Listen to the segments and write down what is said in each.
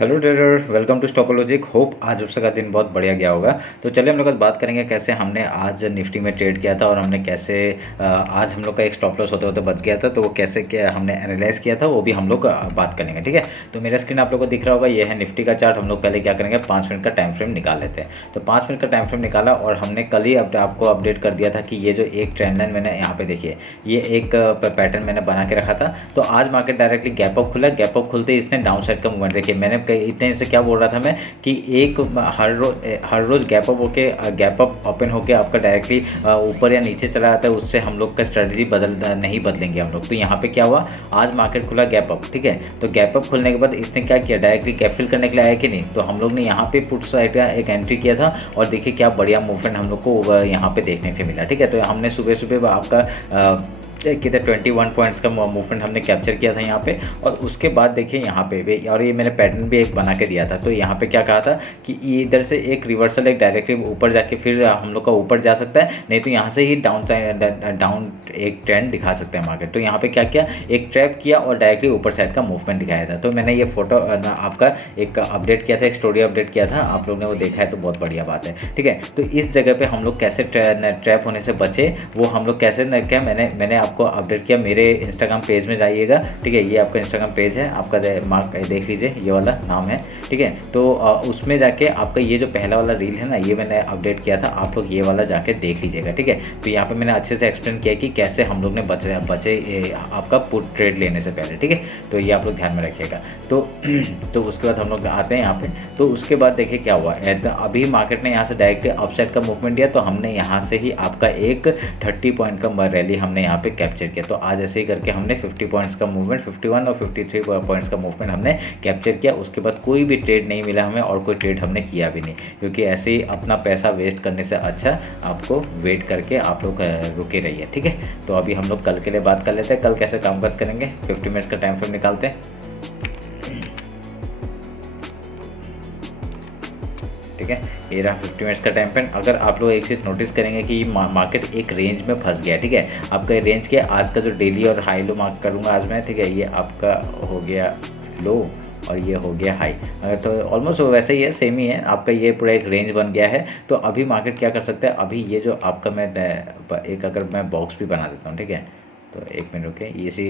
Hello trader, welcome to Stockologic. Hope आज आप सबका दिन बहुत बढ़िया गया होगा। तो चलिए हम लोग आज बात करेंगे कैसे हमने आज निफ्टी में ट्रेड किया था और हमने कैसे आज हम लोग का एक स्टॉप लॉस होते होते बच गया था, तो वो कैसे क्या हमने एनालाइज किया था वो भी हम लोग बात करेंगे। ठीक है, तो मेरा स्क्रीन आप लोग को दिख रहा होगा, ये है निफ्टी का चार्ट। हम लोग पहले क्या करेंगे, 5 मिनट का टाइम फ्रेम निकाल लेते हैं। तो 5 मिनट का टाइम फ्रेम निकाला और हमने कल ही आपको अपडेट कर दिया था कि ये जो एक ट्रेंड लाइन मैंने यहाँ पे देखिए, ये एक पैटर्न मैंने बना के रखा था। तो आज मार्केट डायरेक्टली गैप अप खुला, गैप अप खुलते ही इसने डाउन साइड का मूवमेंट देखिए। मैंने इतने से क्या बोल रहा था मैं कि एक हर रोज गैप अप होके गैप अप ओपन होके आपका डायरेक्टली ऊपर या नीचे चला जाता है, उससे हम लोग का स्ट्रेटजी नहीं बदलेंगे हम लोग। तो यहाँ पे क्या हुआ, आज मार्केट खुला गैप अप। ठीक है, तो गैप अप खुलने के बाद इसने क्या किया, डायरेक्टली गैप फिल करने के लिए आया कि नहीं। तो हम लोग ने यहाँ पे पुट साइड का एक एंट्री किया था और देखिए क्या बढ़िया मूवमेंट हम लोग को यहाँ पे देखने को मिला। ठीक है, तो हमने सुबह सुबह आपका कितने 21 पॉइंट्स का मूवमेंट हमने कैप्चर किया था यहाँ पे। और उसके बाद देखिए यहाँ पे भी, और ये मैंने पैटर्न भी एक बना के दिया था। तो यहाँ पे क्या कहा था कि इधर से एक रिवर्सल एक डायरेक्टली ऊपर जाके फिर हम लोग का ऊपर जा सकता है, नहीं तो यहाँ से ही डाउन एक ट्रेंड दिखा सकते हैं मार्केट। तो यहाँ पे क्या किया, एक ट्रैप किया और डायरेक्टली ऊपर साइड का मूवमेंट दिखाया था। तो मैंने ये फोटो आपका एक अपडेट किया था, एक स्टोरी अपडेट किया था, आप लोग ने वो देखा है तो बहुत बढ़िया बात है। ठीक है, तो इस जगह पे हम लोग कैसे ट्रैप होने से बचे, वो हम लोग कैसे क्या मैंने आपको अपडेट किया। मेरे इंस्टाग्राम पेज में जाइएगा। ठीक है, ये आपका इंस्टाग्राम पेज है, आपका मार्क देख लीजिए, ये वाला नाम है। ठीक है, तो उसमें जाके आपका ये जो पहला वाला रील है ना, ये मैंने अपडेट किया था, आप लोग ये वाला जाके देख लीजिएगा। ठीक है, तो यहाँ पे मैंने अच्छे से एक्सप्लेन किया कि कैसे हम लोग ने बचे आपका पुट ट्रेड लेने से पहले। ठीक है, तो ये आप लोग ध्यान में रखिएगा। तो उसके बाद हम लोग आते हैं यहाँ पे। तो उसके बाद देखिए क्या हुआ, अभी मार्केट ने यहाँ से डायरेक्टली अपसाइड का मूवमेंट दिया, तो हमने यहाँ से ही आपका एक 30 पॉइंट का रैली हमने यहाँ पे कैप्चर किया। तो आज ऐसे ही करके हमने 50 पॉइंट्स का मूवमेंट, 51 और 53 पॉइंट्स का मूवमेंट हमने कैप्चर किया। उसके बाद कोई भी ट्रेड नहीं मिला हमें और कोई ट्रेड हमने किया भी नहीं, क्योंकि ऐसे ही अपना पैसा वेस्ट करने से अच्छा आपको वेट करके आप लोग रुके रहिए। ठीक है, तो अभी हम लोग कल के लिए बात कर लेते हैं, कल कैसे कामकाज करेंगे। 50 मिनट्स का टाइम फ्रेम निकालते हैं। ठीक है, ये रहा 50 मिनट्स का टाइम फ्रेम। अगर आप लोग एक चीज़ नोटिस करेंगे कि मार्केट एक रेंज में फंस गया। ठीक है, आपका रेंज के आज का जो डेली और हाई लो मार्क करूँगा आज मैं। ठीक है, ये आपका हो गया लो और ये हो गया हाई, तो ऑलमोस्ट वैसे ही है, सेम ही है आपका, ये पूरा एक रेंज बन गया है। तो अभी मार्केट क्या कर सकता है, अभी ये जो आपका मैं एक अगर मैं बॉक्स भी बना देता हूँ। ठीक है, तो एक मिनट रुके,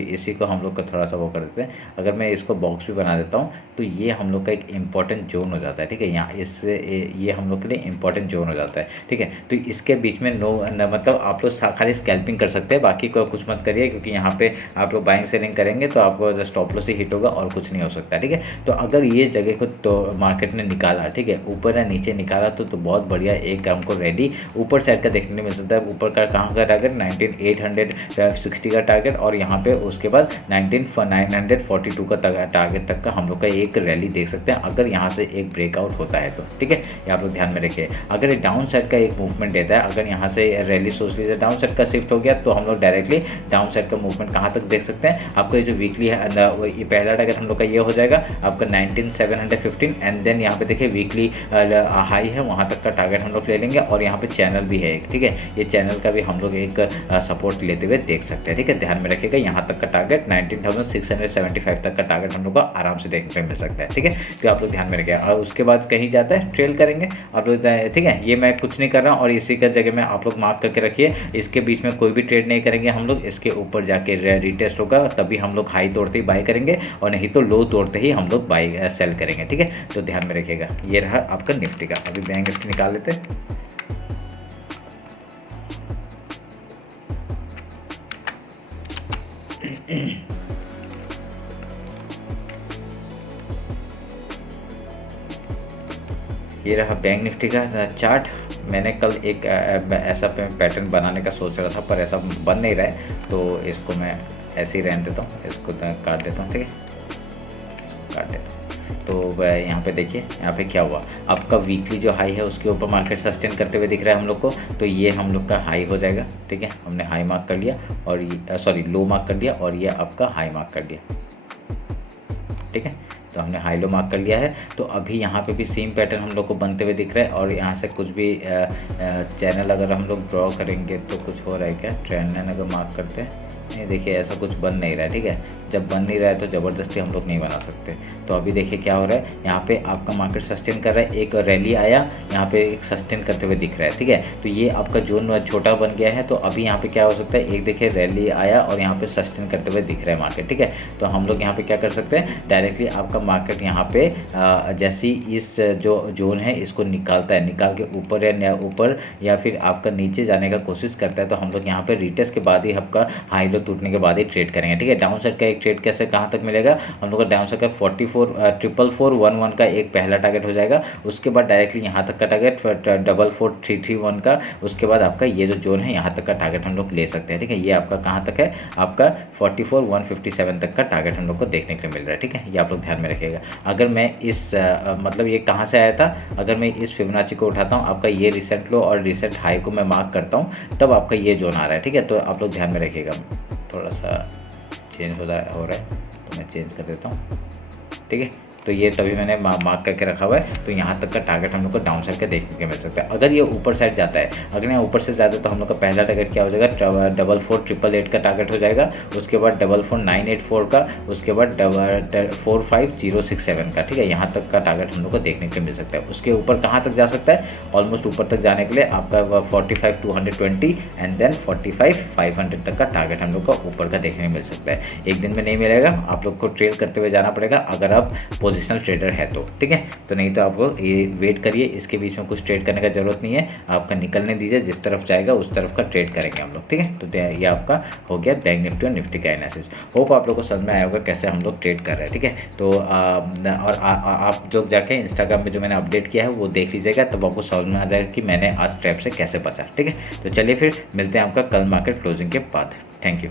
इसी को हम लोग का थोड़ा सा वो कर देते हैं। अगर मैं इसको बॉक्स भी बना देता हूँ तो ये हम लोग का एक इंपॉर्टेंट जोन हो जाता है। ठीक है, यहाँ इससे ये हम लोग के लिए इंपॉर्टेंट जोन हो जाता है। ठीक है, तो इसके बीच में मतलब आप लोग खाली स्कैल्पिंग कर सकते हैं, बाकी को कुछ मत करिए, क्योंकि यहाँ पे आप लोग बाइंग सेलिंग करेंगे तो आपको स्टॉप लॉस ही हिट होगा और कुछ नहीं हो सकता। ठीक है, तो अगर ये जगह को तो मार्केट ने निकाला, ठीक है, ऊपर या नीचे निकाला तो बहुत बढ़िया एक हमको रेडी ऊपर साइड का देखने मिल सकता है। ऊपर का कहाँ का टारगेट 19860 का टारगेट, और यहाँ पे उसके बाद 942 का टारगेट तक का हम लोग का एक रैली देख सकते हैं, अगर यहाँ से एक ब्रेकआउट होता है तो। ठीक है, ये आप लोग ध्यान में रखिए। अगर डाउन साइड का एक मूवमेंट देता है, अगर यहाँ से रैली सोच लीजिए डाउन साइड का शिफ्ट हो गया, तो हम लोग डायरेक्टली डाउन साइड का मूवमेंट कहाँ तक देख सकते हैं। आपको ये जो वीकली है, ये पहला टारगेट हम लोग का ये हो जाएगा आपका 19715, एंड देन यहाँ पे देखिए वीकली हाई है, वहाँ तक का टारगेट हम लोग ले लेंगे। और यहाँ पे चैनल भी है एक। ठीक है, ये चैनल का भी हम लोग एक सपोर्ट लेते हुए देख सकते हैं। ठीक है, ध्यान में रखिएगा, यहाँ तक का टारगेट 19,675 तक का टारगेट हम लोग को आराम से देखने को मिल सकता है। ठीक है, तो आप लोग ध्यान में रखिएगा। और उसके बाद कहीं जाता है ट्रेल करेंगे आप लोग। ठीक है, ये मैं कुछ नहीं कर रहा हूँ, और इसी का जगह में आप लोग मार्क करके रखिए, इसके बीच में कोई भी ट्रेड नहीं करेंगे हम लोग। इसके ऊपर जाके रिटेस्ट होगा तभी हम लोग हाई तोड़ते ही बाई करेंगे, और नहीं तो लो तोड़ते ही हम लोग बाई सेल करेंगे। ठीक है, तो ध्यान में रखिएगा। ये रहा आपका निफ्टी का। अभी बैंक निफ्टी निकाल लेते हैं। ये रहा बैंक निफ्टी का चार्ट। मैंने कल एक ऐसा पैटर्न बनाने का सोच रहा था, पर ऐसा बन नहीं रहा है, तो इसको मैं ऐसे ही रहने देता हूँ, इसको काट देता हूँ। ठीक है, इसको काट देता हूँ। तो यहाँ पे देखिए, यहाँ पे क्या हुआ, आपका वीकली जो हाई है उसके ऊपर मार्केट सस्टेन करते हुए दिख रहा है हम लोग को। तो ये हम लोग का हाई हो जाएगा। ठीक है, हमने हाई मार्क कर लिया, और ये सॉरी लो मार्क कर लिया, और ये आपका हाई मार्क कर लिया। ठीक है, तो हमने हाई लो मार्क कर लिया है। तो अभी यहाँ पे भी सेम पैटर्न हम लोग को बनते हुए दिख रहा है, और यहाँ से कुछ भी चैनल अगर हम लोग ड्रॉ करेंगे तो कुछ हो रहा है क्या, ट्रेंड लाइन अगर मार्क करते हैं नहीं देखिए ऐसा कुछ बन नहीं रहा है, ठीक है। जब बन नहीं रहा है तो ज़बरदस्ती हम लोग नहीं बना सकते। तो अभी देखिए क्या हो रहा है, यहाँ पे आपका मार्केट सस्टेन कर रहा है, एक रैली आया यहाँ पे एक सस्टेन करते हुए दिख रहा है, ठीक है। तो ये आपका जोन छोटा बन गया है। तो अभी यहाँ पे क्या हो सकता है, एक देखिए रैली आया और यहाँ पे सस्टेन करते हुए दिख रहा है मार्केट, ठीक है। तो हम लोग यहाँ पे क्या कर सकते हैं, डायरेक्टली आपका मार्केट यहाँ पे जैसे ही इस जो जोन है इसको निकालता है, निकाल के ऊपर या फिर आपका नीचे जाने का कोशिश करता है, तो हम लोग यहाँ पे रिटेस्ट के बाद ही आपका हाई लो टूटने के बाद ही ट्रेड करेंगे, ठीक है। डाउन साइड का एक ट्रेड कैसे कहाँ तक मिलेगा, हम लोग का डाउन साइड का 44,411 का एक पहला टारगेट हो जाएगा। उसके बाद डायरेक्टली यहाँ तक का टारगेट 44,331 का, उसके बाद आपका ये जो जोन है यहाँ तक का टारगेट हम लोग ले सकते हैं, ठीक है। ये आपका कहाँ तक है, आपका 44,157 तक का टारगेट हम लोग को देखने के लिए मिल रहा है, ठीक है। ये आप लोग ध्यान में रखिएगा। अगर मैं इस मतलब ये कहाँ से आया था, अगर मैं इस फिबोनाची को उठाता हूँ, आपका ये रिसेंट लो और रिसेंट हाई को मैं मार्क करता हूँ, तब आपका ये जोन आ रहा है, ठीक है। तो आप लोग ध्यान में रखिएगा। थोड़ा सा चेंज हो रहा है तो मैं चेंज कर देता हूँ, ठीक है। तो ये तभी मैंने मार्क करके रखा हुआ है। तो यहाँ तक का टारगेट हम लोग को डाउन साइड का देखने के मिल सकता है। अगर ये ऊपर साइड जाता है, अगर यहाँ ऊपर से जाता है तो हम लोग का पहला टारगेट क्या हो जाएगा, 44,888 का टारगेट हो जाएगा। उसके बाद 44,984 का, उसके बाद 45,067 का, ठीक है। यहाँ तक का टारगेट हम लोग को देखने के मिल सकता है। उसके ऊपर कहाँ तक जा सकता है, ऑलमोस्ट ऊपर तक जाने के लिए आपका 45,220 एंड देन 45,500 तक का टारगेट हम लोग को ऊपर का देखने को मिल सकता है। एक दिन में नहीं मिलेगा, आप लोग को ट्रेड करते हुए जाना पड़ेगा अगर आप पोजिशनल ट्रेडर है तो, ठीक है। तो नहीं तो आपको ये वेट करिए, इसके बीच में कुछ ट्रेड करने का जरूरत नहीं है, आपका निकलने दीजिए, जिस तरफ जाएगा उस तरफ का ट्रेड करेंगे हम लोग, ठीक है। तो ये आपका हो गया बैंक निफ्टी और निफ्टी का एनालिसिस। होप आप लोग को समझ में आया होगा कैसे हम लोग ट्रेड कर रहे हैं, ठीक है। तो आप लोग जाके इंस्टाग्राम पे जो मैंने अपडेट किया है वो देख लीजिएगा, तब आपको समझ में आ जाएगा कि मैंने आज ट्रैप से कैसे बचा, ठीक है। तो चलिए फिर मिलते हैं आपका कल मार्केट क्लोजिंग के बाद। Thank you.